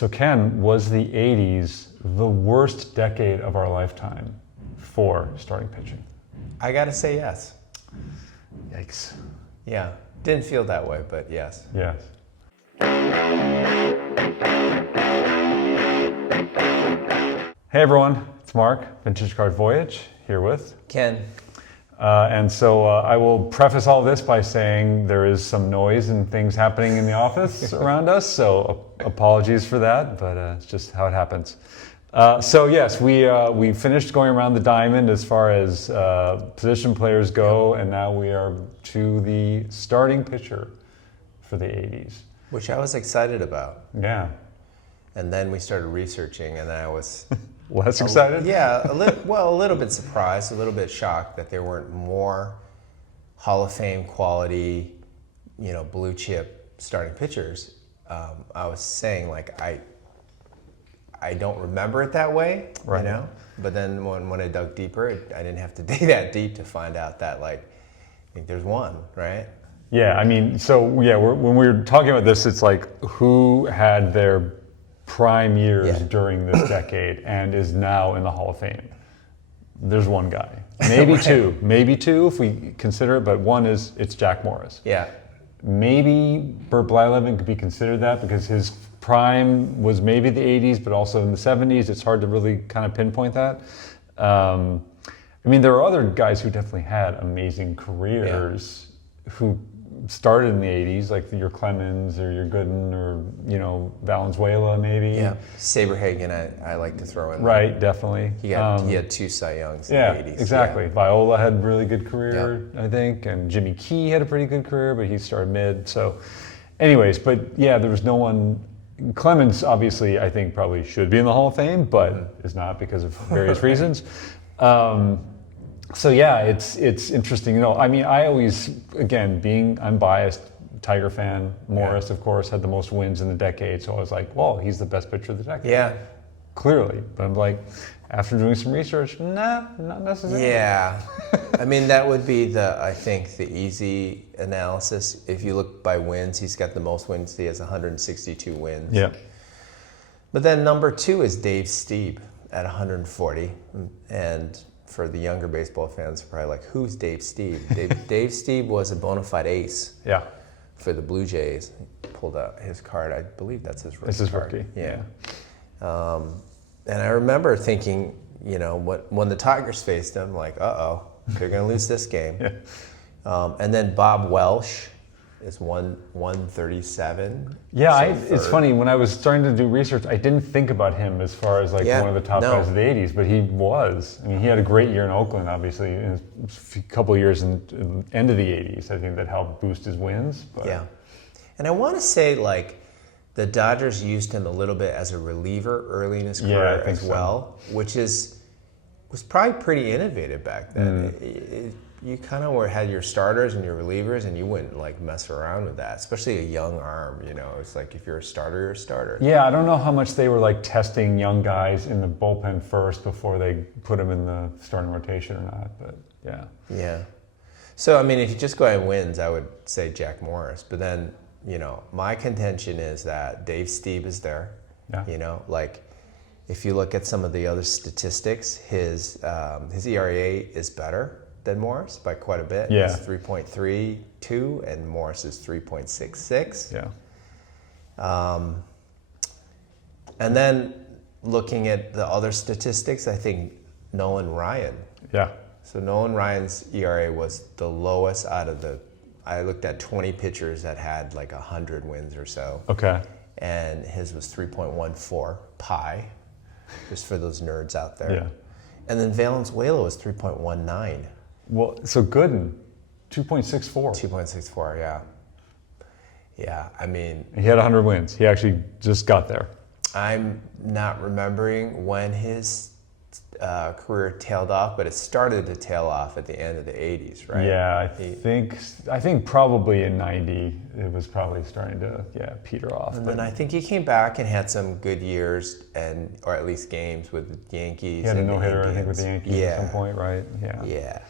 So Ken, was the 80s the worst decade of our lifetime for starting pitching? I gotta say yes. Yikes. Yeah, didn't feel that way, but yes. Yes. Hey everyone, it's Mark, Vintage Card Voyage, here with Ken. And so I will preface all this by saying there is some noise and things happening in the office around us, so apologies for that, but it's just how it happens. So yes, we finished going around the diamond as far as position players go, and now we are to the starting pitcher for the 80s. Which I was excited about. Yeah. And then we started researching, and I was... Less excited? Yeah, a little bit surprised, a little bit shocked that there weren't more Hall of Fame quality, blue chip starting pitchers. I was saying, like, I don't remember it that way, right. But then when I dug deeper, I didn't have to dig that deep to find out that, like, I think there's one, right? Yeah, I mean, so yeah, when we were talking about this, it's like who had their prime years during this decade and is now in the Hall of Fame. There's one guy, maybe right. maybe two if we consider it, but one is, it's Jack Morris. Yeah. Maybe Bert Blyleven could be considered that because his prime was maybe the 80s, but also in the 70s. It's hard to really kind of pinpoint that. I mean, there are other guys who definitely had amazing careers who started in the 80s, like your Clemens or your Gooden or, Valenzuela maybe. Yeah, Saberhagen I like to throw in there. Right, definitely. He had two Cy Youngs in the 80s. Exactly. Yeah. Viola had a really good career, I think, and Jimmy Key had a pretty good career, but he started mid. So anyways, but yeah, there was no one. Clemens, obviously, I think probably should be in the Hall of Fame, but is not because of various reasons. So yeah, it's interesting. I mean, I always, again, I'm biased, Tiger fan. Morris, of course, had the most wins in the decade, so I was like, well, he's the best pitcher of the decade. Yeah. Clearly, but I'm like, after doing some research, nah, not necessarily. Yeah, I mean, that would be I think the easy analysis. If you look by wins, he's got the most wins. He has 162 wins. Yeah. But then number two is Dave Stieb at 140, and for the younger baseball fans, probably like, who's Dave Stieb? Dave Stieb was a bona fide ace for the Blue Jays. He pulled out his card. I believe that's his rookie. This is card. rookie. Yeah. And I remember thinking, when the Tigers faced him, like, uh-oh, they're going to lose this game. And then Bob Welsh is 137. Yeah, it's funny, when I was starting to do research, I didn't think about him as far as one of the top guys of the 80s, but he was. I mean, he had a great year in Oakland, obviously, in a couple of years in the end of the 80s. I think that helped boost his wins. But. Yeah. And I want to say, like, the Dodgers used him a little bit as a reliever early in his career as well, which was probably pretty innovative back then. You kind of had your starters and your relievers, and you wouldn't like mess around with that, especially a young arm. It's like if you're a starter, you're a starter. Yeah, I don't know how much they were like testing young guys in the bullpen first before they put them in the starting rotation or not, but yeah. Yeah. So I mean, if you just go ahead and wins, I would say Jack Morris, but then my contention is that Dave Stieb is there. Yeah. Like if you look at some of the other statistics, his ERA is better than Morris by quite a bit. Yeah. It's 3.32 and Morris is 3.66. Yeah. And then looking at the other statistics, I think Nolan Ryan. Yeah. So Nolan Ryan's ERA was the lowest out of I looked at 20 pitchers that had like 100 wins or so. Okay. And his was 3.14 pi, just for those nerds out there. Yeah. And then Valenzuela was 3.19. Well, so Gooden, 2.64. 2.64, yeah. Yeah, I mean... He had 100 wins. He actually just got there. I'm not remembering when his career tailed off, but it started to tail off at the end of the 80s, right? Yeah, I think probably in 90, it was probably starting to, peter off. And then I think he came back and had some good years, or at least games with the Yankees. He had a no-hitter, I think, with the Yankees at some point, right? Yeah. Yeah.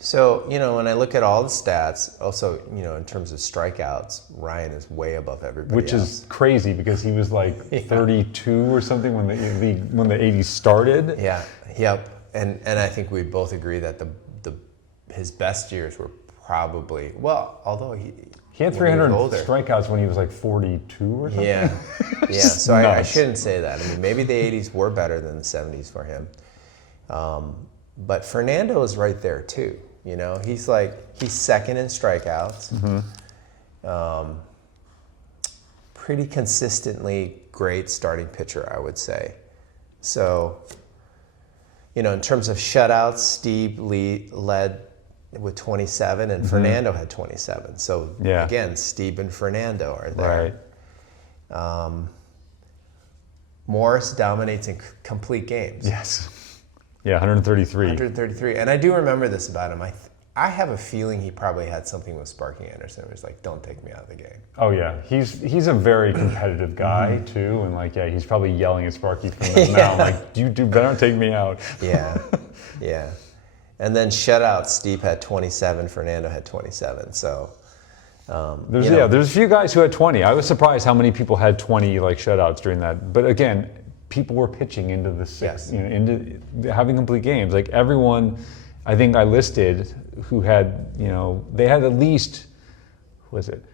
So, when I look at all the stats, also, in terms of strikeouts, Ryan is way above everybody Which else. is crazy because he was like 32 or something when the 80s started. Yeah, yep. And I think we both agree that his best years were probably, although he had 300 strikeouts when he was like 42 or something. Yeah, yeah. So I shouldn't say that. I mean, maybe the 80s were better than the 70s for him. But Fernando is right there too. He's second in strikeouts. Pretty consistently great starting pitcher, I would say. So, in terms of shutouts, Steve led with 27 and Fernando had 27. So again, Steve and Fernando are there. Right. Morris dominates in complete games. Yes. Yeah, 133. 133. And I do remember this about him. I have a feeling he probably had something with Sparky Anderson. It was like, don't take me out of the game. Oh yeah, he's a very competitive guy too, and he's probably yelling at Sparky from the mound, like, you better take me out. Yeah, yeah. And then shutouts, Steve had 27, Fernando had 27. So there's a few guys who had 20. I was surprised how many people had 20 shutouts during that. But again, people were pitching into the sixth, into having complete games. Like everyone, I think I listed who had, they had at least, who was it?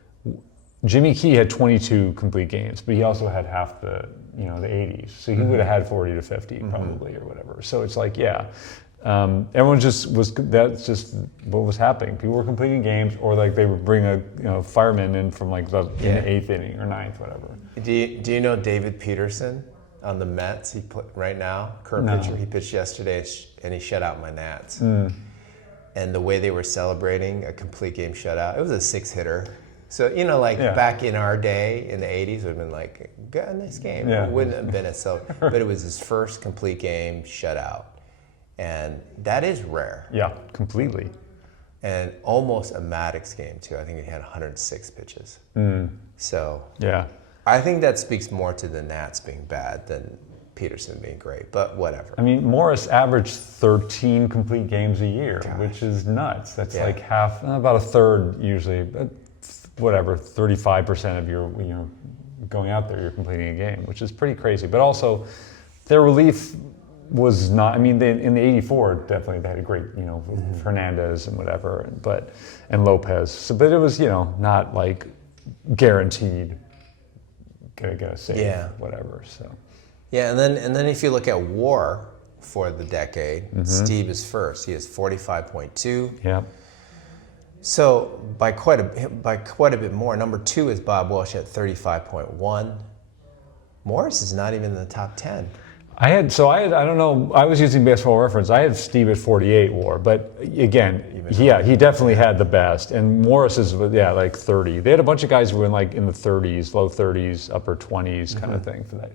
Jimmy Key had 22 complete games, but he also had half the 80s. So he would have had 40 to 50 probably or whatever. So it's like, everyone that's just what was happening. People were completing games, or they would bring a fireman in from in the eighth inning or ninth, whatever. Do you know David Peterson on the Mets? He put right now, current pitcher. He pitched yesterday and he shut out my Nats. And the way they were celebrating a complete game shutout, it was a 6-hitter. So back in our day in the 80s, it would have been like, "Good, nice game." Yeah. It wouldn't have been but it was his first complete game shutout. And that is rare. Yeah, completely. And almost a Maddox game, too. I think he had 106 pitches. So I think that speaks more to the Nats being bad than Peterson being great, but whatever. I mean, Morris averaged 13 complete games a year, which is nuts. That's like half, about a third usually, but whatever, 35% of your, going out there, you're completing a game, which is pretty crazy. But also, their relief was not, in the 84, definitely they had a great, Hernandez and whatever, and Lopez. So, but it was, not guaranteed get a save, whatever, so. Yeah, and then if you look at WAR for the decade, Steve is first. He has 45.2. Yeah. So by quite a bit more. Number 2 is Bob Welch at 35.1. Morris is not even in the top 10. I don't know, I was using Baseball Reference. I had Steve at 48 WAR, but again, he definitely had the best. And Morris is, 30. They had a bunch of guys who were in the 30s, low 30s, upper 20s kind of thing for that.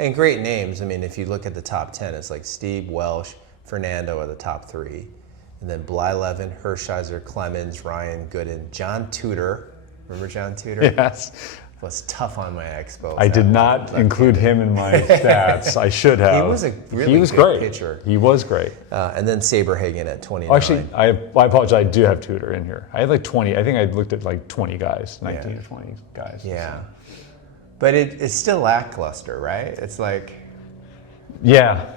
And great names. If you look at the top 10, it's like Steve, Welsh, Fernando are the top 3. And then Blyleven, Hershiser, Clemens, Ryan, Gooden, John Tudor. Remember John Tudor? Yes. Was tough on my Expos. I did not include him in my stats. I should have. He was a really good pitcher. He was great. And then Saberhagen at 29. Actually, I apologize. I do have Tudor in here. I had 20. I think I looked at 20 guys, 19 or 20 guys. Yeah. But it's still lackluster, right? It's like... Yeah.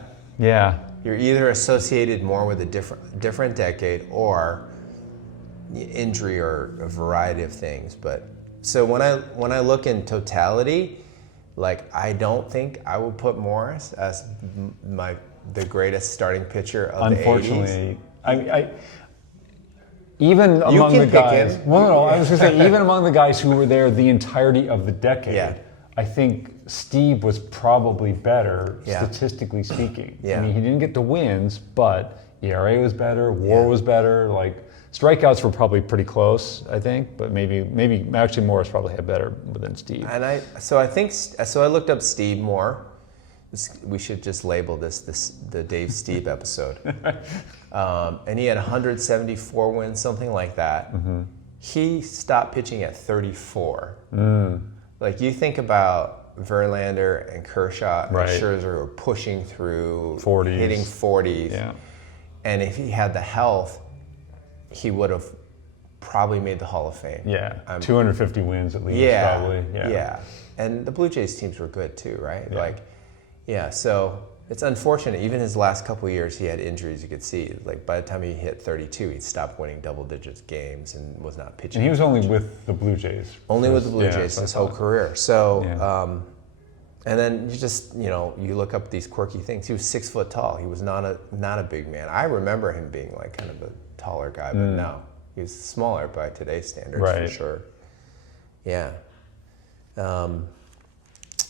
You're either associated more with a different decade or injury or a variety of things. But so when I look in totality, I don't think I would put Morris as the greatest starting pitcher of the 80s. Unfortunately, even among the guys. Well, no, I was going to say even among the guys who were there the entirety of the decade. I think Steve was probably better, statistically speaking. Yeah. He didn't get the wins, but ERA was better, WAR was better. Strikeouts were probably pretty close, I think, but maybe actually Morris probably had better than Steve. And I looked up Steve more. We should just label this the Dave Steve episode. And he had 174 wins, something like that. He stopped pitching at 34. You think about Verlander and Kershaw and Scherzer were pushing through 40s. hitting 40s. Yeah. And if he had the health, he would have probably made the Hall of Fame. Yeah, 250 wins at least, Yeah, probably. yeah. And the Blue Jays teams were good too, right? So it's unfortunate. Even his last couple of years, he had injuries. You could see, like by the time he hit 32, he'd stopped winning double digits games and was not pitching. And he was only with the Blue Jays. Only with the Blue Jays his whole career. So, and then you just, you look up these quirky things. He was 6 foot tall. He was not a big man. I remember him being like kind of a taller guy, but no, he was smaller by today's standards for sure. Yeah.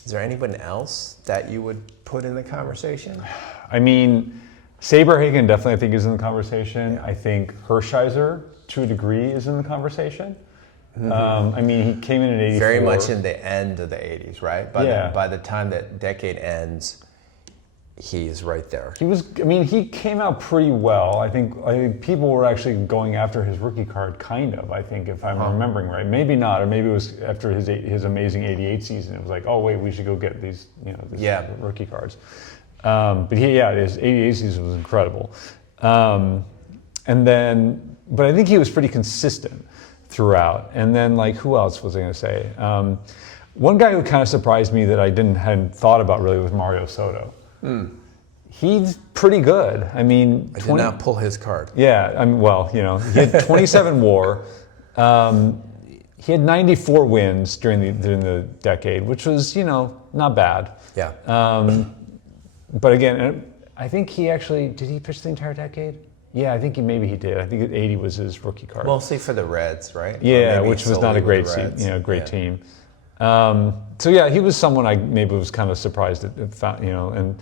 Is there anyone else that you would put in the conversation? I mean, Saberhagen definitely I think is in the conversation. I think Hershiser, to a degree, is in the conversation. I mean, he came in at 84. Very much in the end of the 80s, right? By the time that decade ends, he's right there. He came out pretty well. I think people were actually going after his rookie card, kind of, I think, if I'm remembering right. Maybe not, or maybe it was after his amazing 88 season. It was like, oh, wait, we should go get these, rookie cards. But his 88 season was incredible. But I think he was pretty consistent throughout. And then, like, who else was I going to say? One guy who kind of surprised me that I hadn't thought about really was Mario Soto. He's pretty good. I mean, I did not pull his card. Yeah, he had 27 WAR. He had 94 wins during the decade, which was not bad. Yeah. But again, I think did he pitch the entire decade? Yeah, I think maybe he did. I think 80 was his rookie card. Mostly for the Reds, right? Yeah, which was not a great team. So yeah, he was someone I maybe was kind of surprised at, and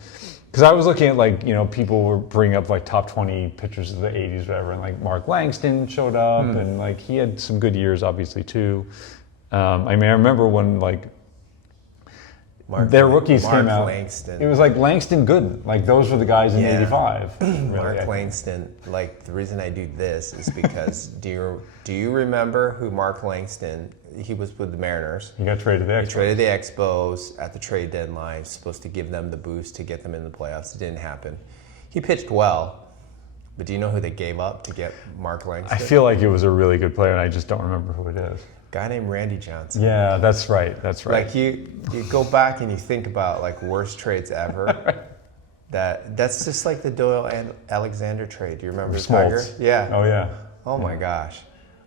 because I was looking at people were bringing up like top 20 pitchers of the 80s, whatever, and like Mark Langston showed up, and like he had some good years, obviously too. I remember when their rookies came out. Langston. It was like Langston Gooden, like those were the guys in '85. Really, Mark Langston. Like the reason I do this is because do you remember who Mark Langston? He was with the Mariners. He got traded to the Expos. Traded the Expos at the trade deadline. Supposed to give them the boost to get them in the playoffs. It didn't happen. He pitched well, but do you know who they gave up to get Mark Langston? I feel like it was a really good player, and I just don't remember who it is. Guy named Randy Johnson. Yeah, that's right. Like you go back and you think about like worst trades ever. That's just like the Doyle and Alexander trade. Do you remember Tiger? Yeah. Oh yeah. Oh my gosh.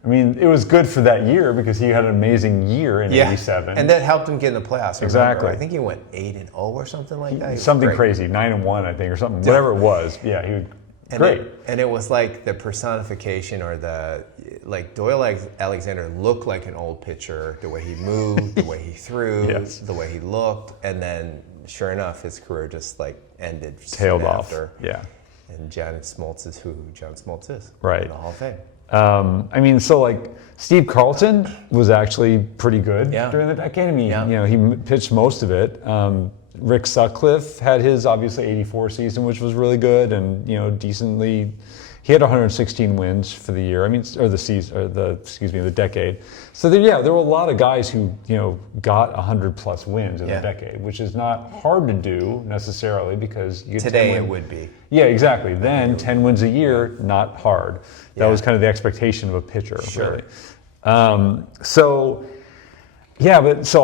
I mean, it was good for that year because he had an amazing year in '87, and that helped him get in the playoffs. Exactly. I think he went 8-0 or something like that. Something crazy, 9-1, I think, or something. Whatever it was. Yeah, he was great. And it was like the personification, or Doyle Alexander looked like an old pitcher. The way he moved, the way he threw, the way he looked, and then sure enough, his career just ended. Tailed off. After. Yeah. And John Smoltz is who John Smoltz is. Right. In the Hall of Fame. Steve Carlton was actually pretty good during the decade. He pitched most of it. Rick Sutcliffe had his obviously '84 season, which was really good and decently. He had 116 wins for the year. The decade. So there were a lot of guys who got 100+ wins in the decade, which is not hard to do necessarily because today it would be. Yeah, exactly. Then 10 wins a year, not hard. That was kind of the expectation of a pitcher, really. So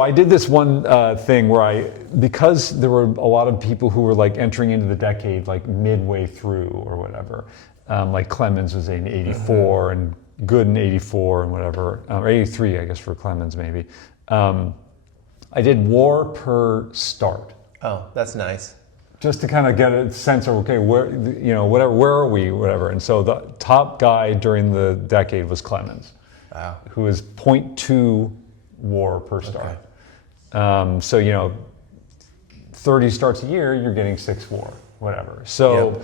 I did this one thing where because there were a lot of people who were entering into the decade midway through or whatever. Like Clemens was in '84 and Gooden '84 and whatever, or '83, I guess for Clemens maybe. I did WAR per start. Oh, that's nice. Just to kind of get a sense of where are we, whatever. And so the top guy during the decade was Clemens, who was 0.2 WAR per start. Okay. 30 starts a year, you're getting 6 WAR, whatever. So.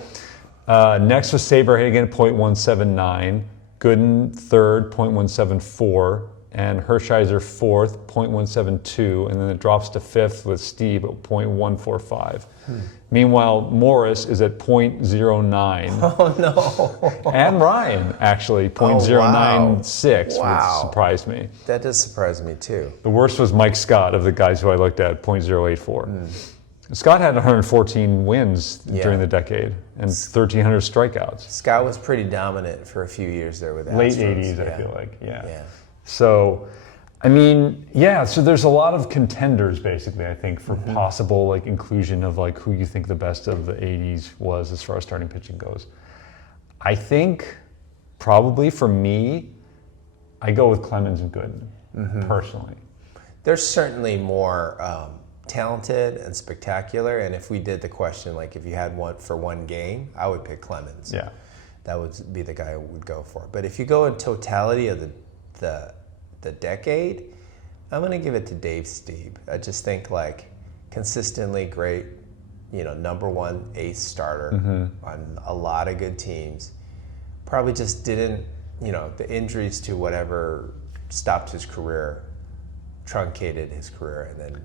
Next was Saberhagen, 0.179, Gooden third, 0.174, and Hershiser fourth, 0.172, and then it drops to fifth with Steve at 0.145. Meanwhile, Morris is at 0.09. Oh no! And Ryan actually 0.096, which surprised me. That does surprise me too. The worst was Mike Scott of the guys who I looked at, 0.084. Scott had 114 wins Yeah. during the decade and 1,300 strikeouts. Scott was pretty dominant for a few years there with the Late Astros. 80s, Yeah. I feel like. Yeah. Yeah. So, I mean, yeah. So there's a lot of contenders, basically. I think for possible like inclusion of like who you think the best of the '80s was as far as starting pitching goes. I think probably for me, I go with Clemens and Gooden personally. They're certainly more talented and spectacular. And if we did the question, like if you had one for one game, I would pick Clemens. Yeah. That would be the guy I would go for. But if you go in totality of the decade, I'm going to give it to Dave Stieb. I just think like consistently great, number one ace starter on a lot of good teams. Probably just didn't, the injuries to whatever stopped his career, truncated his career, and then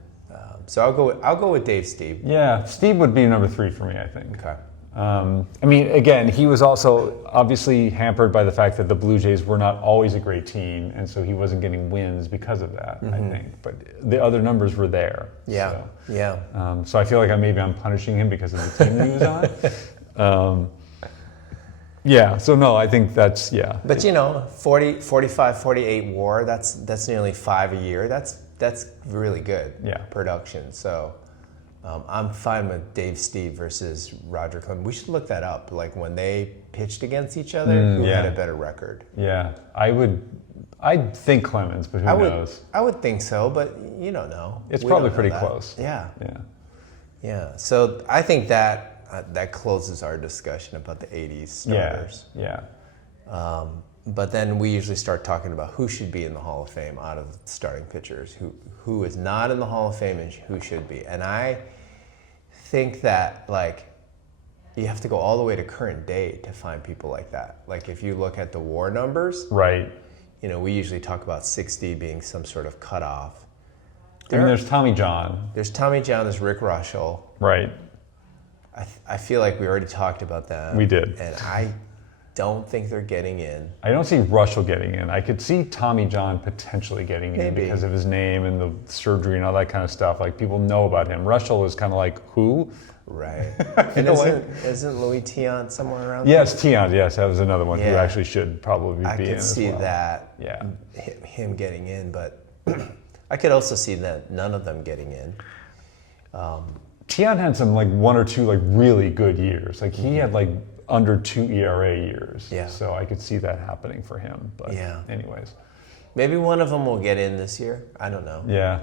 so I'll go with Dave Stieb. Yeah, Steve would be number 3 for me, I think. Okay. I mean, again, he was also obviously hampered by the fact that the Blue Jays were not always a great team, and so he wasn't getting wins because of that, I think. But the other numbers were there. Yeah, So, yeah. so I feel like I'm punishing him because of the team that he was on. Yeah, so no, I think that's, yeah. But 40, 45, 48 WAR, that's nearly 5 a year. That's really good production. So I'm fine with Dave Stieb versus Roger Clemens. We should look that up. Like when they pitched against each other, who had a better record? Yeah, I'd think Clemens, but who knows? I would think so, but you don't know. It's We probably don't know pretty that. close. Yeah. Yeah. Yeah. So I think that closes our discussion about the 80s starters. Yeah. But then we usually start talking about who should be in the Hall of Fame out of starting pitchers, who is not in the Hall of Fame and who should be. And I think that like you have to go all the way to current day to find people like that. Like if you look at the WAR numbers, Right. We usually talk about 60 being some sort of cutoff. I mean, there's Tommy John. There's Tommy John, there's Rick Russell. Right. I feel like we already talked about them. We did. And I don't think they're getting in. I don't see Russell getting in. I could see Tommy John potentially getting in Maybe. because of his name and the surgery and all that kind of stuff. Like people know about him. Russell is kind of like who? Right. And isn't Louis Tiant somewhere around Yes, Tiant. Yes, that was another one who Yeah. actually should probably there? I be in could as see well. that. Yeah. Him getting in, but I could also see that none of them getting in. Tiant had some like 1 or 2 like really good years. Like he had like under 2 ERA years. Yeah. So I could see that happening for him. But Yeah. anyways. Maybe one of them will get in this year. I don't know. Yeah.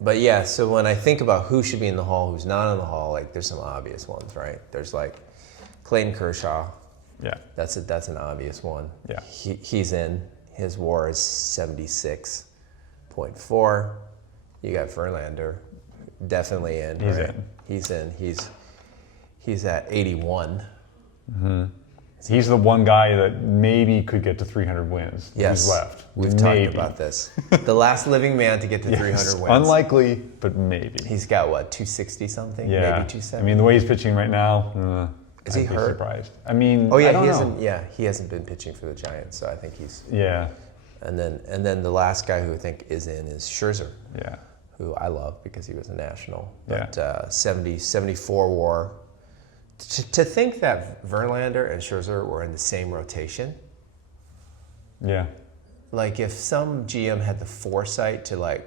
But yeah, so when I think about who should be in the Hall, who's not in the Hall, like there's some obvious ones, right? There's like Clayton Kershaw. Yeah. That's an obvious one. Yeah. He's in. His WAR is 76.4. You got Verlander, definitely in. He's right? in. He's in. He's at 81. He's the one guy that maybe could get to 300 wins. Yes. Who's left. We've Maybe. talked about this. The last living man to get to 300 Yes, wins. unlikely, but maybe. He's got what, 260 something? Yeah. Maybe I 270. mean, the way he's pitching right now, Is he I'd be hurt? surprised. I mean, Oh yeah, I don't he know. hasn't. Yeah, he hasn't been pitching for the Giants, so I think he's. Yeah, And then the last guy who I think is in is Scherzer, yeah, who I love because he was a national. Yeah. But 74 WAR. To think that Verlander and Scherzer were in the same rotation, yeah. like if some GM had the foresight to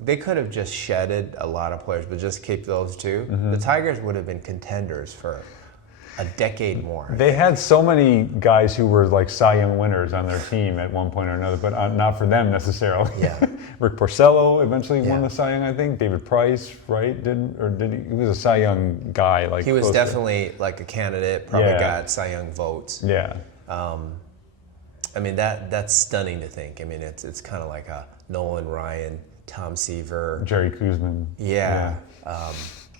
they could have just shedded a lot of players, but just keep those two. The Tigers would have been contenders for a decade more. They had so many guys who were like Cy Young winners on their team at one point or another, but not for them necessarily. Yeah. Rick Porcello eventually won Yeah. the Cy Young, I think. David Price, right? Did he? He was a Cy Young guy. Like He was close to- definitely like a candidate, probably Yeah. got Cy Young votes. Yeah, I mean, that's stunning to think. I mean, it's kind of like a Nolan Ryan, Tom Seaver. Jerry Kuzman. Yeah.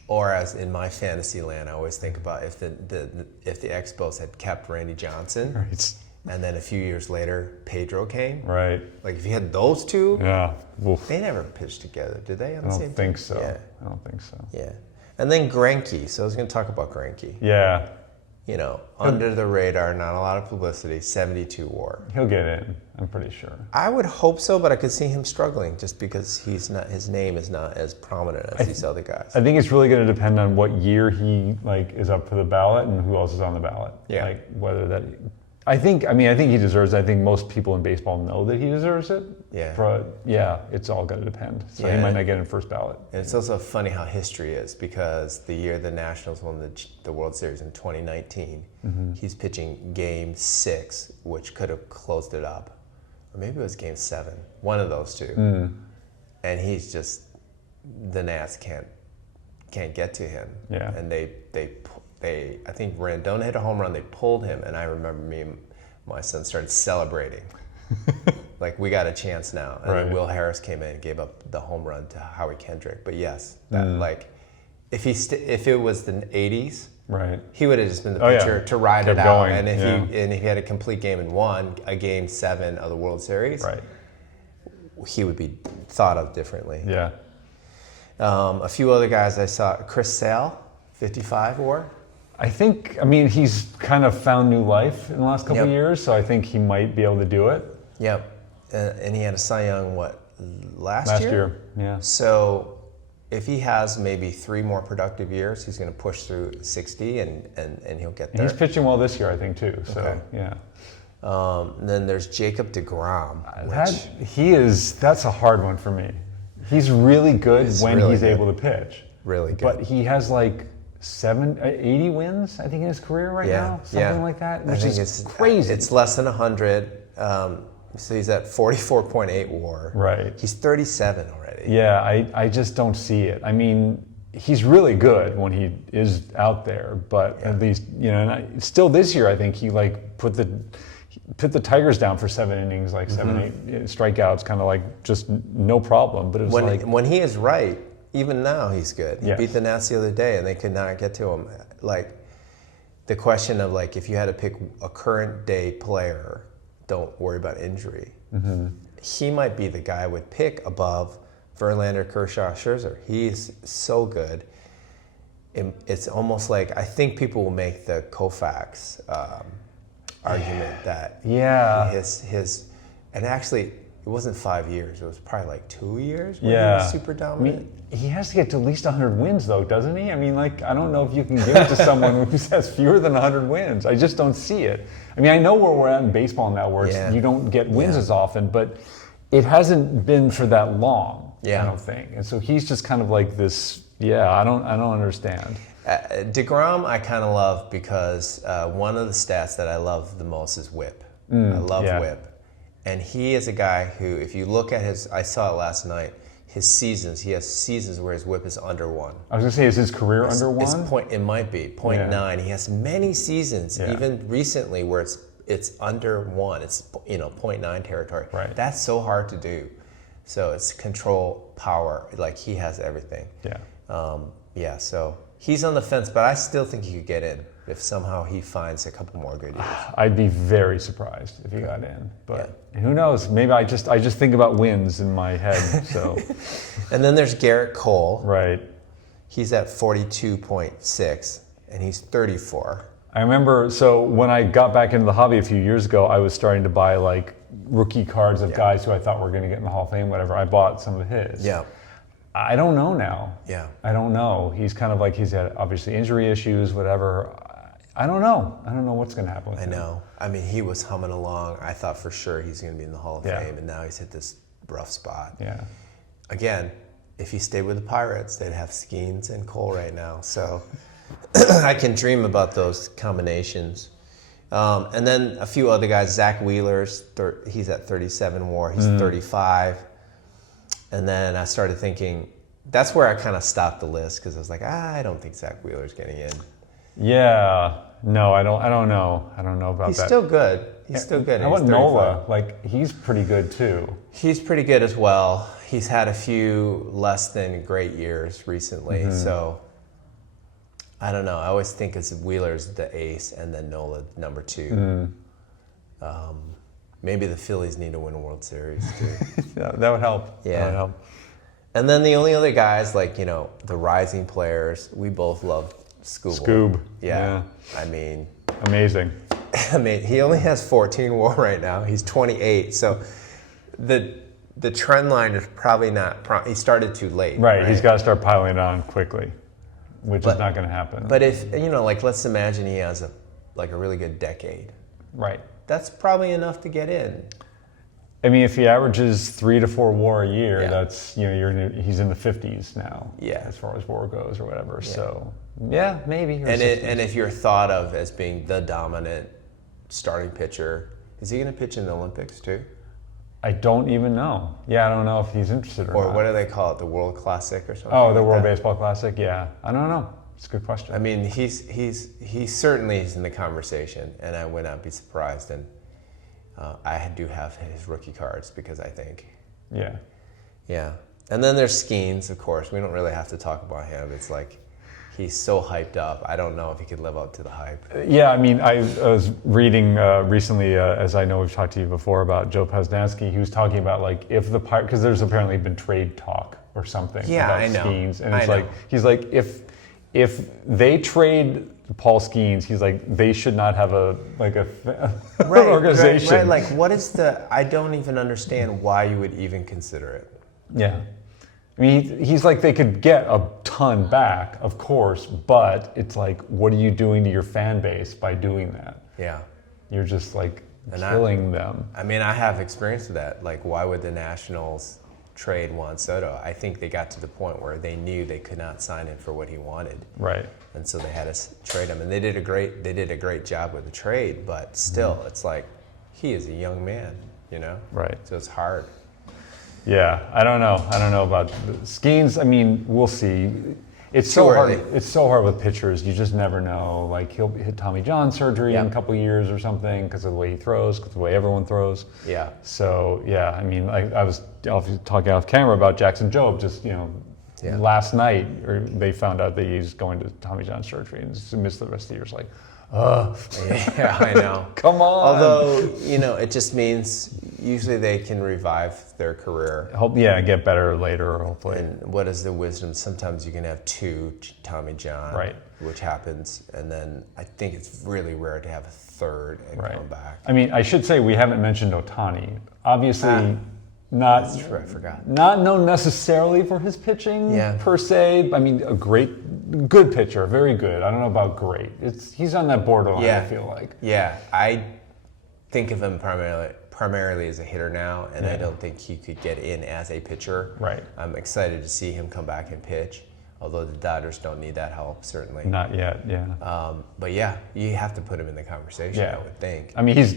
Or as in my fantasy land, I always think about if the Expos had kept Randy Johnson, Right. and then a few years later Pedro came. Right. Like if you had those two, Yeah. Oof. they never pitched together, did they? On I the same don't think team? so. Yeah. I don't think so. Yeah. And then Greinke. So I was going to talk about Greinke. Yeah. under the radar, not a lot of publicity, 72 WAR. He'll get in, I'm pretty sure. I would hope so, but I could see him struggling just because his name is not as prominent as these other guys. I think it's really going to depend on what year he is up for the ballot and who else is on the ballot. Yeah. Whether that. I think he deserves it. I think most people in baseball know that he deserves it. Yeah. But it's all going to depend. So he might not get in first ballot. And it's also funny how history is, because the year the Nationals won the World Series in 2019, he's pitching Game 6, which could have closed it up. Or maybe it was Game 7. One of those two. And he's just, the Nats can't get to him. Yeah. And they I think Rendon hit a home run, they pulled him, and I remember me and my son started celebrating. Like, we got a chance now. And then Will Harris came in and gave up the home run to Howie Kendrick. But yes, that if it was the 80s, he would have just been the pitcher to ride it out. Going. And if he had a complete game and won a Game 7 of the World Series, he would be thought of differently. Yeah. A few other guys I saw, Chris Sale, 55 WAR. I think, he's kind of found new life in the last couple of years, so I think he might be able to do it. Yep. And he had a Cy Young, last year? Last year, yeah. So if he has maybe 3 more productive years, he's going to push through 60 and he'll get there. And he's pitching well this year, I think, too. So, yeah. And then there's Jacob deGrom. That's a hard one for me. He's really good when he's able to pitch. Really good. But he has 80 wins, I think, in his career now. Something like that, which is crazy. It's less than 100. So he's at 44.8 WAR. Right. He's 37 already. Yeah, I just don't see it. He's really good when he is out there, but at least, still this year, I think he put the Tigers down for 7 innings, 7, 8 strikeouts, kind of just no problem. But it was when he is right, even now he's good. He Yes. beat the Nats the other day and they could not get to him. The question of if you had to pick a current day player, don't worry about injury. He might be the guy I would pick above Verlander, Kershaw, Scherzer. He's so good. It's almost I think people will make the Koufax argument that his and actually it wasn't 5 years. It was probably 2 years when he was super dominant. He has to get to at least 100 wins, though, doesn't he? I don't know if you can give it to someone who has fewer than 100 wins. I just don't see it. I know where we're at in baseball now, where you don't get wins as often, but it hasn't been for that long, I don't think. And so he's just kind of this, I don't understand. DeGrom I kind of love because one of the stats that I love the most is WHIP. I love WHIP. And he is a guy who, if you look at I saw it last night, his seasons, he has seasons where his WHIP is under 1. I was going to say, is his career under 1? It might be, 0.9. He has many seasons, even recently, where it's under 1. It's 0.9 territory. Right. That's so hard to do. So it's control, power, he has everything. Yeah. So he's on the fence, but I still think he could get in if somehow he finds a couple more good years. I'd be very surprised if he got in, but who knows? Maybe I just think about wins in my head. So, and then there's Garrett Cole. Right. He's at 42.6, and he's 34. I remember. So when I got back into the hobby a few years ago, I was starting to buy rookie cards of guys who I thought were going to get in the Hall of Fame. Whatever. I bought some of his. Yeah. I don't know now. Yeah. I don't know. He's kind of he's had obviously injury issues, whatever. I don't know. I don't know what's going to happen with him. I know. He was humming along. I thought for sure he's going to be in the Hall of Fame, and now he's hit this rough spot. Yeah. Again, if he stayed with the Pirates, they'd have Skeens and Cole right now. So I can dream about those combinations. And then a few other guys. Zach Wheeler's, he's at 37 WAR. He's 35. And then I started thinking, that's where I kind of stopped the list because I was I don't think Zach Wheeler's getting in. Yeah. No, I don't know. I don't know about that. He's still good. He's still good. How about Nola? He's pretty good too. He's pretty good as well. He's had a few less than great years recently. So I don't know. I always think it's Wheeler's the ace and then Nola number 2. Maybe the Phillies need to win a World Series too. That would help. Yeah. That would help. And then the only other guys the rising players, we both love Scoob. Yeah. I mean, amazing. He only has 14 WAR right now. He's 28, so the trend line is probably not. He started too late. Right. He's got to start piling it on quickly, which is not going to happen. But if like, let's imagine he has a really good decade. Right. That's probably enough to get in. I mean, if he averages 3 to 4 WAR a year, that's he's in the 50s now. Yeah. As far as WAR goes, or whatever. Yeah. So yeah, maybe. And if you're thought of as being the dominant starting pitcher, is he going to pitch in the Olympics too? I don't even know. Yeah, I don't know if he's interested or not. Or what do they call it? The World Classic or something? Oh, the World Baseball Classic. Yeah, I don't know. It's a good question. I mean, he certainly is in the conversation, and I would not be surprised. And I do have his rookie cards because I think. Yeah. Yeah, and then there's Skeens, of course. We don't really have to talk about him. It's like he's so hyped up. I don't know if he could live up to the hype. Yeah, I mean, I was reading recently, as I know we've talked to you before about Joe Posnanski. He was talking about like if the Pirates, because there's apparently been trade talk or something about Skeens, and it's like he's like if they trade Paul Skeens, he's like they should not have an organization. Right. Like what is I don't even understand why you would even consider it. Yeah. I mean, he's like, they could get a ton back, of course, but it's like, what are you doing to your fan base by doing that? Yeah. You're just like killing them. I mean, I have experience with that. Like, why would the Nationals trade Juan Soto? I think they got to the point where they knew they could not sign him for what he wanted. Right. And so they had to trade him. And they did a great job with the trade, but still, it's like, he is a young man, Right. So it's hard. Yeah, I don't know. I don't know about Skeens. I mean, we'll see. It's so hard. It's so hard with pitchers. You just never know. Like he'll hit Tommy John surgery in a couple of years or something because of the way he throws, because of the way everyone throws. Yeah. So yeah, I mean, I was talking off camera about Jackson Jobe just last night, or they found out that he's going to Tommy John surgery and missed the rest of the year. It's like, yeah, I know. Come on. Although, it just means usually they can revive their career. Get better later, hopefully. And what is the wisdom? Sometimes you can have 2 Tommy John, right, which happens, and then I think it's really rare to have a third and come back. I mean, I should say we haven't mentioned Ohtani. Obviously, that's true. I forgot. Not known necessarily for his pitching per se. I mean, good pitcher, very good. I don't know about great. He's on that borderline. I feel like. Yeah, I think of him primarily as a hitter now, and I don't think he could get in as a pitcher. Right. I'm excited to see him come back and pitch, although the Dodgers don't need that help, certainly. Not yet, yeah. But yeah, you have to put him in the conversation, I would think. I mean, he's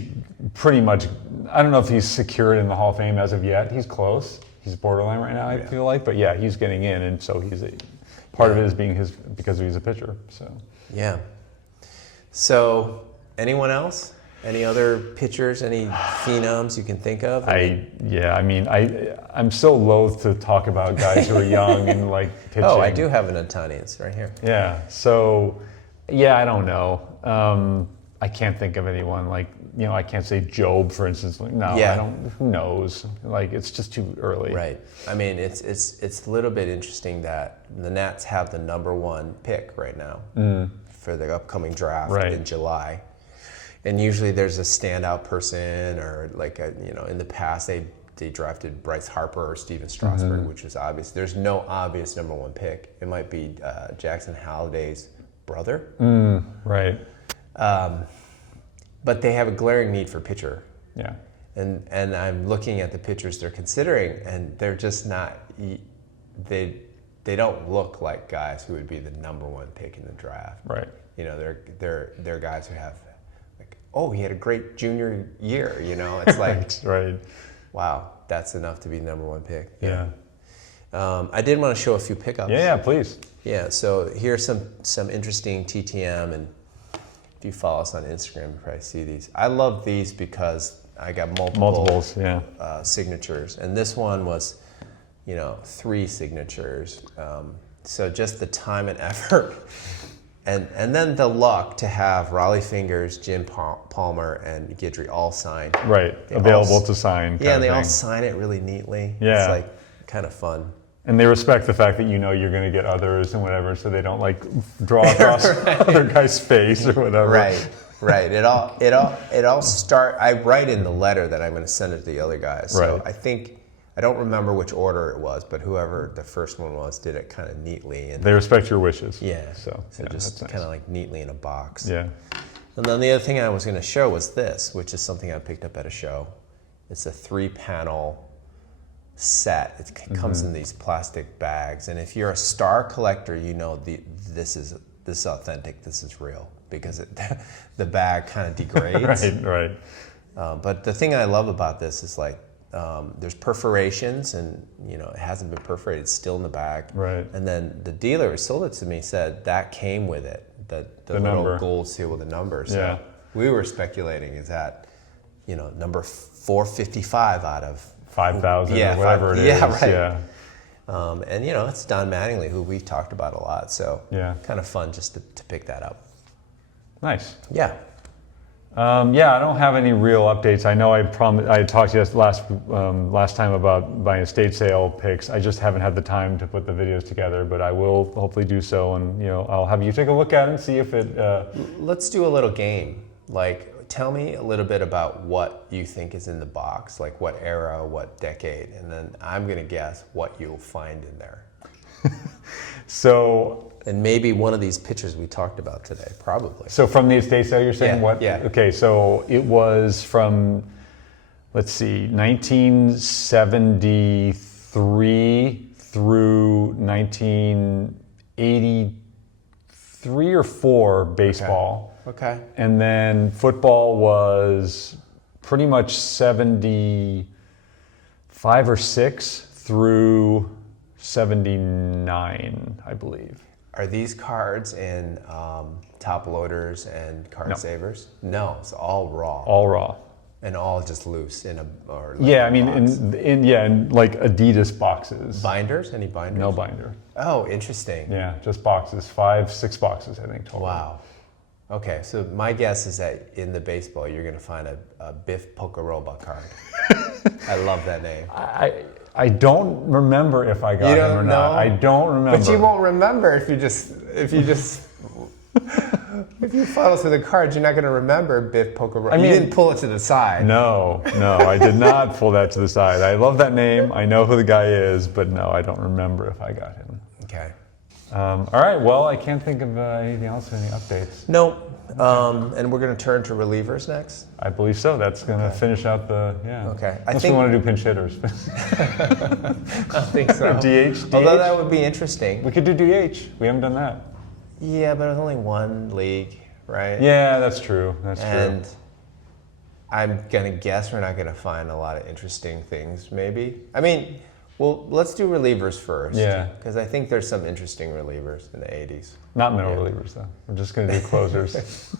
pretty much, I don't know if he's secured in the Hall of Fame as of yet. He's close. He's borderline right now, I feel like. But yeah, he's getting in, and so part of it is because he's a pitcher. So. Yeah. So, anyone else? Any other pitchers, any phenoms you can think of? I'm so loath to talk about guys who are young and like pitching. Oh, I do have an Ohtani. It's right here. Yeah. So, I don't know. I can't think of anyone I can't say Jobe, for instance. I don't. Who knows? It's just too early. Right. I mean, it's a little bit interesting that the Nats have the #1 pick right now for the upcoming draft in July. And usually there's a standout person, or in the past they drafted Bryce Harper or Steven Strasburg, which was obvious. There's no obvious #1 pick. It might be Jackson Halliday's brother. Right. But they have a glaring need for pitcher. Yeah. And I'm looking at the pitchers they're considering, and they're just not. They don't look like guys who would be the #1 pick in the draft. Right. They're guys who have. He had a great junior year, It's like, right. Wow, that's enough to be #1 pick. Yeah. I did want to show a few pickups. Yeah, please. Yeah, so here's some interesting TTM, and if you follow us on Instagram, you probably see these. I love these because I got multiples, signatures, and this one was, 3 signatures. So just the time and effort. And then the luck to have Raleigh Fingers, Jim Palmer, and Guidry all signed. Right, available to sign. Yeah, and they all sign it really neatly. Yeah. It's kind of fun. And they respect the fact that you know you're going to get others and whatever, so they don't like draw across other guy's face or whatever. Right. It all start. I write in the letter that I'm going to send it to the other guys. So Right. I don't remember which order it was, but whoever the first one was did it kind of neatly. And They respect your wishes. yeah, So yeah, just that's nice. kind of like neatly in a box. Yeah. And then the other thing I was going to show was this, which is something I picked up at a show. It's a 3-panel set. It comes in these plastic bags, and if you're a star collector, you know this is authentic. This is real because the bag kind of degrades. Right. But the thing I love about this is like there's perforations, and you know it hasn't been perforated. It's still in the bag. Right. And then the dealer who sold it to me said that came with it. The little number. gold seal with the number. So Yeah. we were speculating, is that, you know, number 455 out of 5,000 Yeah, or whatever it is. yeah, right. Yeah. and you know, it's Don Mattingly, who we've talked about a lot. So Yeah. kind of fun just to pick that up. Nice. Yeah. Yeah, I don't have any real updates. I know I talked to you last time about my estate sale picks. I just haven't had the time to put the videos together, but I will hopefully do so, and you know, I'll have you take a look at it and see if it. Let's do a little game. Like, tell me a little bit about what you think is in the box, like what era, what decade, and then I'm gonna guess what you'll find in there. So. And maybe one of these pictures we talked about today, probably. So from the estate sale, you're saying Yeah, what? yeah. Okay, so it was from, let's see, 1973 through 1983 or 4 baseball. Okay. And then football was pretty much 75 or 6 through 79, I believe. Are these cards in top loaders and card No. savers? No, it's all raw. All raw. And all just loose in a or like Yeah, a I mean, box. in like Adidas boxes. Binders? Any binders? No binder. Oh, interesting. Yeah, just boxes. 5, 6 boxes, I think, total. Wow. Okay, so my guess is that in the baseball you're going to find a Biff Pokeroba card. I love that name. I don't remember if I got You him don't or not. know? I don't remember. But you won't remember if you funnel through the cards. You're not going to remember Biff Pokeroba. I mean, you didn't pull it to the side. No, I did not pull that to the side. I love that name. I know who the guy is, but no, I don't remember if I got him. Okay. All right, well, I can't think of anything else, any updates. No. And we're going to turn to relievers next. I believe so. That's going to finish out the, yeah. Okay. Unless we want to do pinch hitters. I think so. DH? Although that would be interesting. We could do DH. We haven't done that. Yeah, but it's only one league, right? Yeah, that's true. That's And true. I'm going to guess we're not going to find a lot of interesting things, maybe. I mean, well, let's do relievers first. Yeah. Because I think there's some interesting relievers in the 80s. Not middle relievers, though. We're just going to do closers.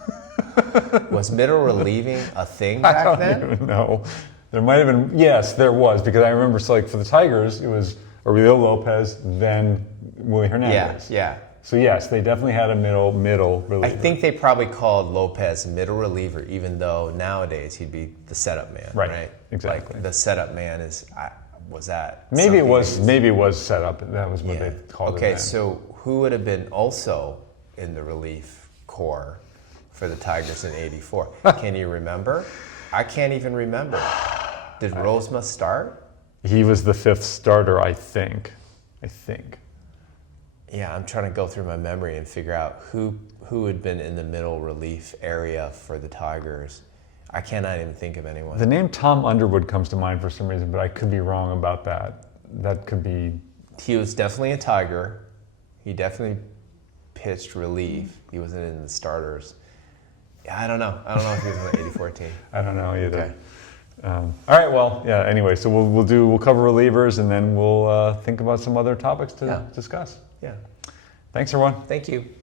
Was middle relieving a thing I back don't then? even know. There might have been, yes, there was, because I remember, so like for the Tigers, it was Aurelio Lopez, then Willie Yeah, Hernandez. yeah. So yes, they definitely had a middle reliever. I think they probably called Lopez middle reliever, even though nowadays he'd be the setup man, Right, right? exactly. Like the setup man was that? maybe it something was set up. That was what Yeah. they called it. Okay, then. so who would have been also in the relief corps for the Tigers in '84? Can you remember? I can't even remember. Did Rosema start? He was the 5th starter, I think. Yeah, I'm trying to go through my memory and figure out who had been in the middle relief area for the Tigers. I cannot even think of anyone. The name Tom Underwood comes to mind for some reason, but I could be wrong about that. That could be. He was definitely a Tiger. He definitely pitched relief. He wasn't in the starters. Yeah, I don't know. I don't know if he was in the '84 team. I don't know either. Okay. All right. Well, yeah. Anyway, so we'll cover relievers, and then we'll think about some other topics to discuss. Yeah. Thanks, everyone. Thank you.